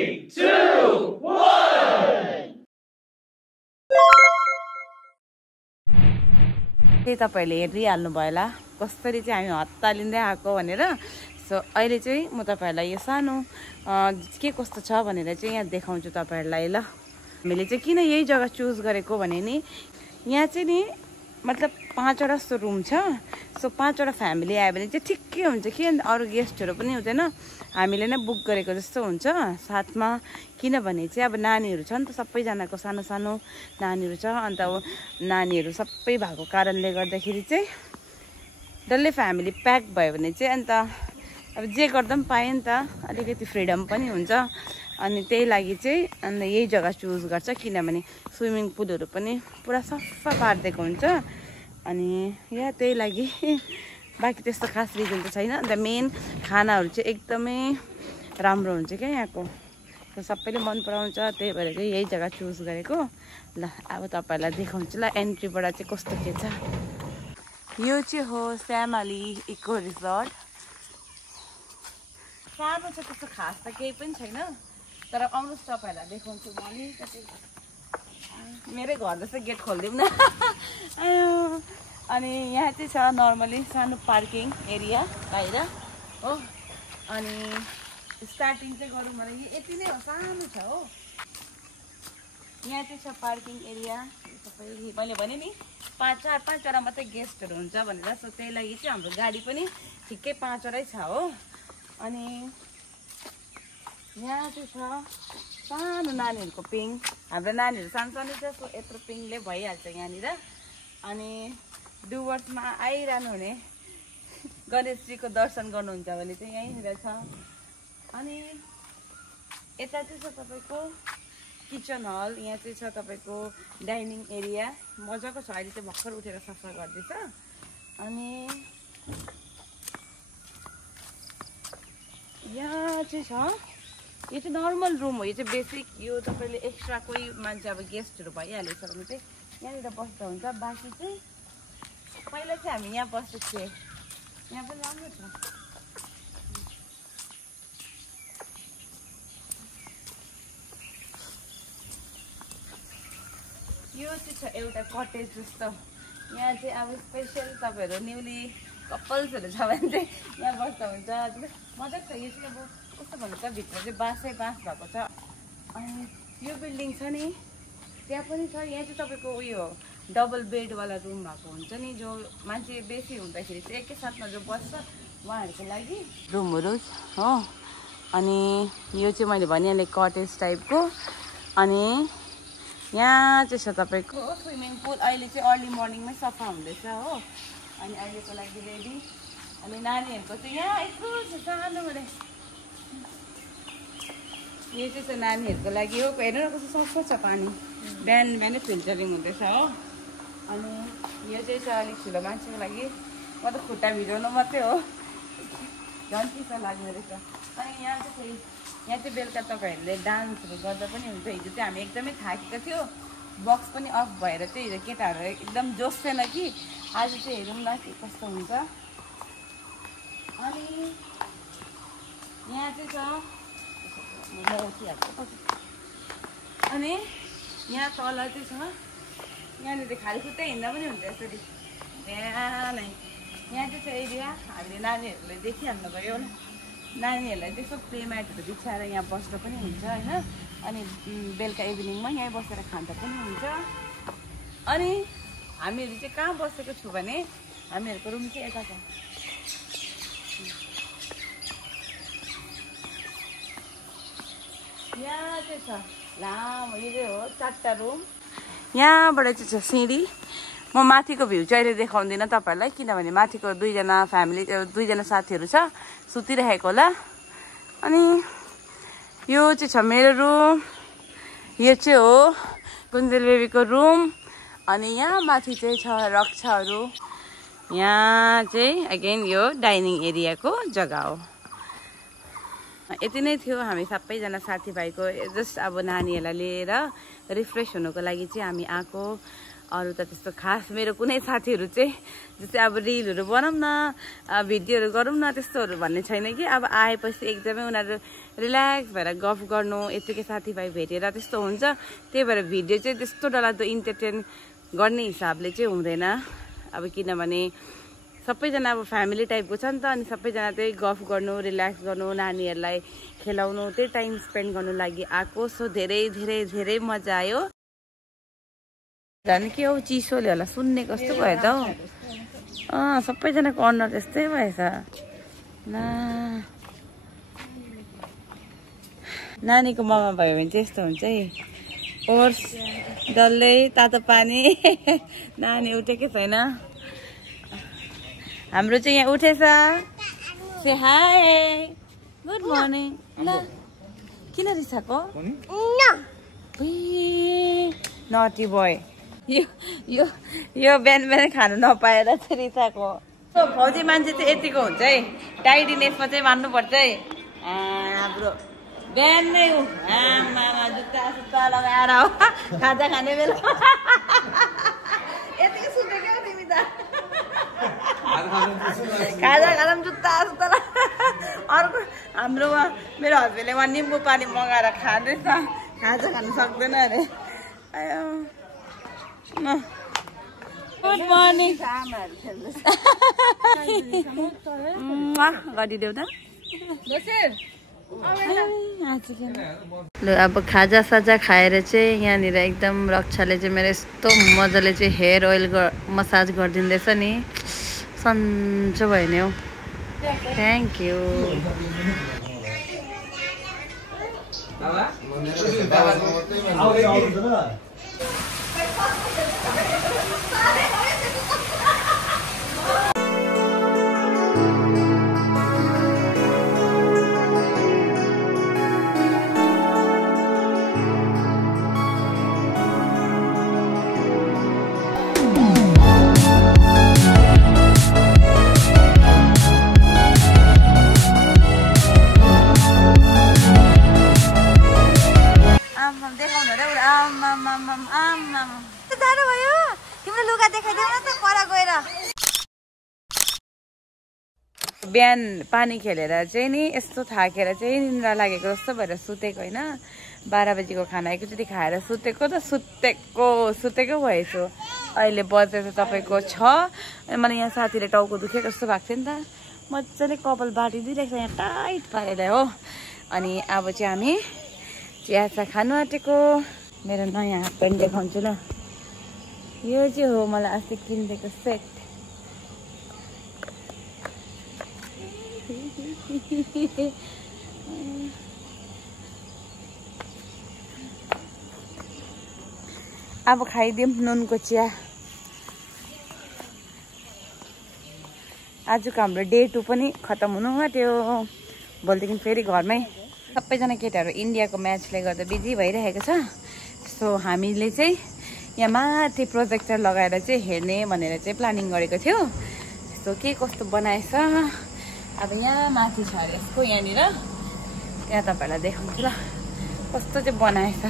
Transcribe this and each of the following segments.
3, 2, 1. तपाईहरुले हेरिहाल्नु भयो होला कसरी चाहिँ हामी हत्तालिँदै आएको भनेर। सो अहिले चाहिँ म तपाईहरुलाई यो सानो के कस्तो छ भनेर चाहिँ यहाँ देखाउँछु तपाईहरुलाई ल। हामीले चाहिँ किन यही जग्गा चुज गरेको भने नि यहाँ चाहिँ नि मतलब 5 वटा जस्तो रुम छ। सो 5 वटा फ्यामिली आयो भने चाहिँ ठिकै हुन्छ कि अरू गेस्टहरू पनि हुँदैन, हामीले नै बुक गरेको जस्तो हुन्छ साथमा। किनभने चाहिँ अब नानीहरू छ नि त, सबैजनाको सानो सानो नानीहरू छ। अन्त नानीहरू सबै भएको कारणले गर्दाखेरि चाहिँ डल्लै फ्यामिली प्याक भयो भने चाहिँ अन्त अब जे गर्दा पनि पायो नि त, अलिकति फ्रिडम पनि हुन्छ। अनि त्यही लागि चाहिँ अन्त यही जग्गा चुज गर्छ, किनभने स्विमिङ पुलहरू पनि पुरा सफा पारिदिएको हुन्छ। अनि यहाँ त्यही लागि बाँकी त्यस्तो खास रिजन त छैन। अन्त मेन खानाहरू चाहिँ एकदमै राम्रो हुन्छ क्या यहाँको, सबैले मन पराउँछ। त्यही भएर चाहिँ यही जग्गा चुज गरेको ल। अब तपाईँहरूलाई देखाउँछु ल एन्ट्रीबाट चाहिँ कस्तो के छ। यो चाहिँ हो श्यामाली इको रिजोर्ट। सानो छ, त्यस्तो खास त केही पनि छैन, तर आउनुहोस् तपाईँहरूलाई देखाउँछु म अलिकति। मेरै घर जस्तो गेट खोलिदिउँ न। अनि यहाँ चाहिँ छ नर्मली सानो पार्किङ एरिया बाहिर हो। अनि स्टार्टिङ चाहिँ गरौँ भने यति नै हो, सानो छ हो। यहाँ चाहिँ छ पार्किङ एरिया सबै। मैले भने नि 4-5 वटा मात्रै गेस्टहरू हुन्छ भनेर, सो त्यही लागि चाहिँ हाम्रो गाडी पनि ठिकै 5 वटै छ हो। अनि यहाँ चाहिँ छ सानो नानीहरूको पिङ। हाम्रो नानीहरू सानो सानो छ, सो यत्रो पिङले भइहाल्छ यहाँनिर। अनि डुवर्समा आइरहनु हुने गणेशजीको दर्शन गर्नुहुन्छ भने चाहिँ यहीँनिर छ। अनि यता चाहिँ छ तपाईँको किचन हल। यहाँ चाहिँ छ तपाईँको डाइनिङ एरिया, मजाको छ। अहिले चाहिँ भर्खर उठेर सफा गर्दैछ। अनि यहाँ चाहिँ छ, यो चाहिँ नर्मल रुम हो, यो चाहिँ बेसिक। यो तपाईँले एक्स्ट्रा कोही मान्छे अब गेस्टहरू भइहालेछ भने चाहिँ यहाँनिर बस्दा हुन्छ। बाँकी चाहिँ पहिला चाहिँ हामी यहाँ बसेको थिएँ, यहाँ पनि राम्रो छ। यो चाहिँ छ एउटा कटेज जस्तो। यहाँ चाहिँ अब स्पेसल तपाईँहरू न्युली कपल्सहरू छ भने चाहिँ यहाँ बस्दा हुन्छ। मजाको छ। यो चाहिँ अब कस्तो भन्नु त, भित्र चाहिँ बाँसै बाँस भएको छ। अनि यो बिल्डिङ छ नि त्यहाँ पनि छ। यहाँ चाहिँ तपाईँको उयो डबल बेडवाला रुम भएको हुन्छ नि, जो मान्छे बेसी हुँदाखेरि चाहिँ एकैसाथमा जो बस्छ उहाँहरूको लागि रुमहरू हो। अनि यो चाहिँ मैले भनिहालेँ कटेज टाइपको। अनि यहाँ चाहिँ छ तपाईँको स्विमिङ पुल। अहिले चाहिँ अर्ली मर्निङमै सफा हुँदैछ हो। अनि अहिलेको लागि रेडी। अनि नानीहरूको चाहिँ यहाँ यत्रो छ सानोबाट। यो चाहिँ छ नानीहरूको लागि हो। हेर्नु न कस्तो सफा छ पानी, बिहान बिहानै फिल्टरिङ हुँदैछ हो। अनि यो चाहिँ छ अलिक ठुलो मान्छेको लागि, म त खुट्टा भिजाउनु मात्रै हो, झन् चिसो लाग्ने रहेछ। अनि यहाँ चाहिँ बेलुका तपाईँहरूले डान्सहरू गर्दा पनि हुन्छ। हिजो चाहिँ हामी एकदमै थाकेको थियो, बक्स पनि अफ भएर चाहिँ हिजो केटाहरू एकदम जोस थिएन कि। आज चाहिँ हेरौँ न के कस्तो हुन्छ। अनि यहाँ चाहिँ छ, अनि यहाँ तल चाहिँ छ, यहाँनिर खाली खुट्टै हिँड्दा पनि हुन्छ यसरी बिहानै। यहाँ चाहिँ छ एरिया, हामीले नानीहरूले देखिहाल्नु भयो। नानीहरूलाई चाहिँ यसो प्लेम्याटहरू बिछाएर यहाँ बस्दा पनि हुन्छ होइन। अनि बेलुका इभिनिङमा यहीँ बसेर खाँदा पनि हुन्छ। अनि हामीहरू चाहिँ कहाँ बसेको छु भने हामीहरूको रुम चाहिँ यता छ। यहाँ चाहिँ छ लामो, यो चाहिँ हो 4टा रुम। यहाँबाट चाहिँ छ सिँढी। म माथिको भ्यू चाहिँ अहिले देखाउँदिनँ तपाईँहरूलाई, किनभने माथिको 2जना साथीहरू छ, सुतिरहेको होला। अनि यो चाहिँ छ मेरो रुम, यो चाहिँ हो गुन्जेल बेबीको रुम। अनि यहाँ माथि चाहिँ छ रक्षाहरू। यहाँ चाहिँ अगेन यो डाइनिङ एरियाको जग्गा हो। यति नै थियो हामी सबैजना साथीभाइको जस्ट अब नानीहरूलाई लिएर रिफ्रेस हुनुको लागि चाहिँ हामी आएको। अरू त त्यस्तो खास मेरो कुनै साथीहरू चाहिँ जस्तै अब रिलहरू बनाऊँ न, भिडियोहरू गरौँ न त्यस्तोहरू भन्ने छैन कि। अब आएपछि एकदमै उनीहरू रिल्याक्स भएर गफ गर्नु, यतिकै साथीभाइ भेटेर त्यस्तो हुन्छ। त्यही भएर भिडियो चाहिँ त्यस्तो डरलाग्दो इन्टरटेन गर्ने हिसाबले चाहिँ हुँदैन। अब किनभने सबैजना अब फ्यामिली टाइपको छ नि त, अनि सबैजना त्यही गफ गर्नु, रिल्याक्स गर्नु, नानीहरूलाई खेलाउनु, त्यही टाइम स्पेन्ड गर्नु लागि आएको। सो धेरै धेरै धेरै मजा आयो। झन् के हो चिसोले होला सुन्ने कस्तो भयो त हौ। सबैजनाको अनुहार त्यस्तै भएछ। नानीको ममा भयो भने चाहिँ यस्तो हुन्छ है। ओर्स डल्लै तातो पानी। नानी उठेकै छैन। हाम्रो चाहिँ यहाँ उठेछ। से हाय गुड मर्निङ। ल किन रिसाएको? नटी बोय। यो बिहान बिहान खानु नपाएर चाहिँ रिसाएको। फौजी मान्छे चाहिँ यतिको हुन्छ है, टाइडिनेसमा चाहिँ मान्नुपर्छ है। हाम्रो बिहान नै आमामा जुत्ता सुत्ता लगाएर हो खाजा खाने बेला यतिकै सुतेको तिमी त। खाजा खाँदा पनि जुत्ता सुत्ता अर्को हाम्रोमा मेरो हस्बेन्डले उहाँ निम्बु पानी मगाएर खाँदैछ, खाजा खानु सक्दैन अरे। गुड मर्निङ गरिदेऊ त। ल अब खाजा साजा खाएर चाहिँ यहाँनिर एकदम रक्षाले चाहिँ मेरो यस्तो मजाले चाहिँ हेयर ओइल मसाज गरिदिँदैछ नि, सन्चो भयो नि हौ। Thank you. जाडो भयो तिम्रो लुगा देखाइदेऊ न त पर गएर। बिहान पानी खेलेर चाहिँ नि यस्तो थाकेर चाहिँ निन्द्रा लागेको जस्तो भएर सुतेको होइन। 12 बजीको खाना एकैचोटि खाएर सुतेको त सुतेको भएछु। अहिले बजेर तपाईँको 6। मलाई यहाँ साथीले टाउको दुखेको जस्तो भएको थियो नि त, मजाले कपाल बाटिदिइरहेको छ यहाँ टाइट पारेर हो। अनि अब चाहिँ हामी चिया खानु आँटेको। मेरो नयाँ हाफ प्यान्ट देखाउँछु ल। यो चाहिँ हो मलाई अस्ति किनिदिएको सेट। अब खाइदिउँ नुनको चिया। आजको हाम्रो डे 2 पनि खतम हुनु आँट्यो। भोलिदेखि फेरि घरमै सबैजना केटाहरू इन्डियाको म्याचले गर्दा बिजी भइरहेको छ। सो हामीले चाहिँ यहाँ माथि प्रोजेक्टर लगाएर चाहिँ हेर्ने भनेर चाहिँ प्लानिङ गरेको थियो। सो के कस्तो बनाएछ अब यहाँ माथि छ अरे यसको यहाँनिर, यहाँ तपाईँहरूलाई देखाउँछु ल कस्तो चाहिँ बनाएछ।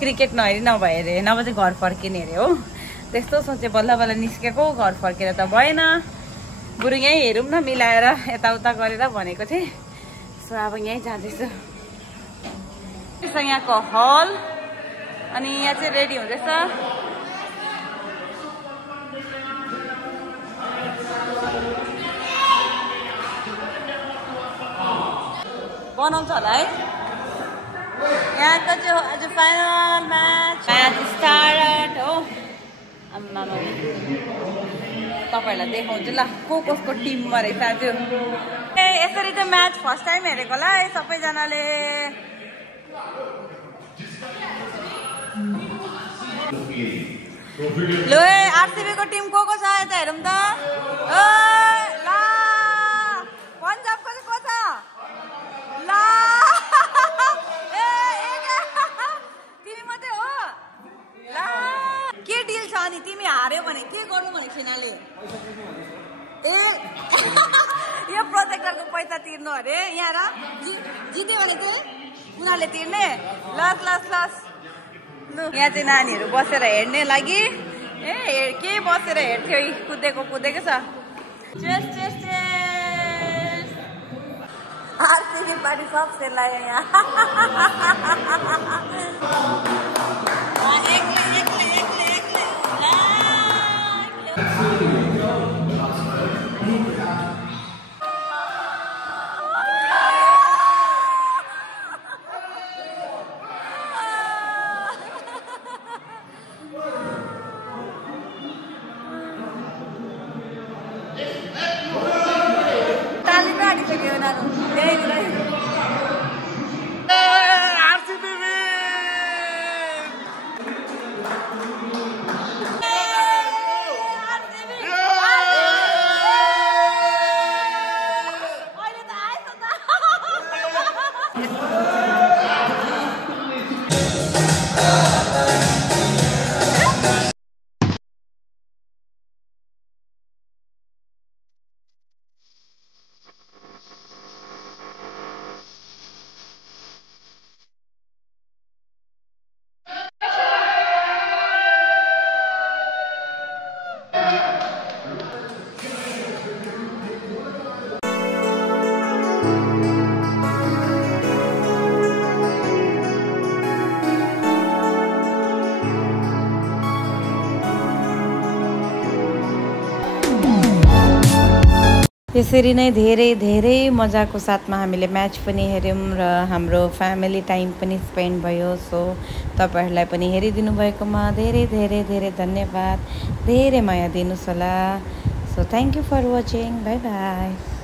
क्रिकेट नहेरी नभए अरे, नभए चाहिँ घर फर्किने अरे हो। त्यस्तो सोचे बल्ल बल्ल निस्केको, घर फर्केर त भएन। बरु यहीँ हेरौँ न मिलाएर यताउता गरेर भनेको थिएँ। सो अब यहीँ जाँदैछु। यहाँको हल अनि यहाँ चाहिँ रेडी हुँदैछ। बनाउँछ होला है। यहाँको चाहिँ आज फाइनल म्याच स्टार्ट हो। तपाईँहरूलाई देखाउँछु ल कसको टिममा रहेछ आज। ए यसरी चाहिँ म्याच फर्स्ट टाइम हेरेको होला है सबैजनाले। लो आरसीबी को टिम को छ यता हेरौँ त। ला पन्जाबको चाहिँ को छ? ला तिमी मात्रै हो? ला के डिल छ अनि तिमी हार्यो भने के गर्नु भने फिनाले? ए यो प्रोजेक्टरको पैसा तिर्नु अरे यहाँ र जित्यो भने चाहिँ उनीहरूले तिर्ने। लस लस लस यहाँ चाहिँ नानीहरू बसेर हेर्ने लागि के बसेर हेर्थ्यो कुदेको छ। आरसीबी पार्टी सबसे लाग्यो यहाँ त्यसरी नै धेरै धेरै मजाको साथमा हामीले म्याच पनि हेर्यौं र हाम्रो फ्यामिली टाइम पनि स्पेन्ड भयो। सो तपाईहरुलाई पनि हेरिदिनु भएकोमा धेरै धेरै धेरै धन्यवाद। धेरै माया दिनुस् होला। So thank you for watching. Bye by.